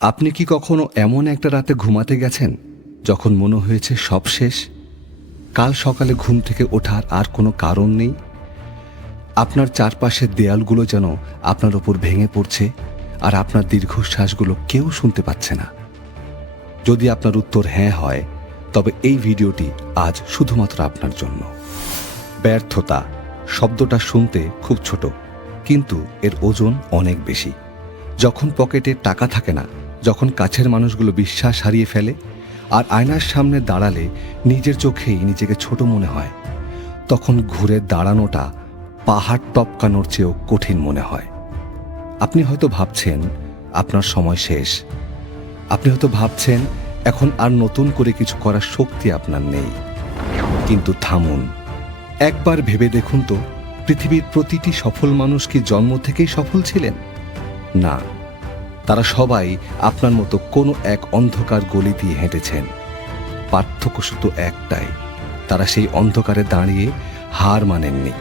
আপনি কি কখনো এমন একটা রাতে ঘুমাতে গেছেন যখন মনে হয়েছে সব শেষ? কাল সকালে ঘুম থেকে ওঠার আর কোনো কারণ নেই। আপনার চারপাশের দেয়ালগুলো যেন আপনার ওপর ভেঙে পড়ছে, আর আপনার দীর্ঘশ্বাসগুলো কেউ শুনতে পাচ্ছে না। যদি আপনার উত্তর হ্যাঁ হয়, তবে এই ভিডিওটি আজ শুধুমাত্র আপনার জন্য। ব্যর্থতা শব্দটা শুনতে খুব ছোট, কিন্তু এর ওজন অনেক বেশি। যখন পকেটে টাকা থাকে না, যখন কাছের মানুষগুলো বিশ্বাস হারিয়ে ফেলে, আর আয়নার সামনে দাঁড়ালে নিজের চোখেই নিজেকে ছোট মনে হয়, তখন ঘুরে দাঁড়ানোটা পাহাড় টপকানোর চেয়েও কঠিন মনে হয়। আপনি হয়তো ভাবছেন আপনার সময় শেষ। আপনি হয়তো ভাবছেন এখন আর নতুন করে কিছু করার শক্তি আপনার নেই। কিন্তু থামুন, একবার ভেবে দেখুন তো, পৃথিবীর প্রতিটি সফল মানুষ কি জন্ম থেকেই সফল ছিলেন? না, তারা সবাই আপনার মতো কোনো এক অন্ধকার গলি দিয়ে হেঁটেছেন। পার্থক্য শুধু একটাই, তারা সেই অন্ধকারে দাঁড়িয়ে হার মানেননি।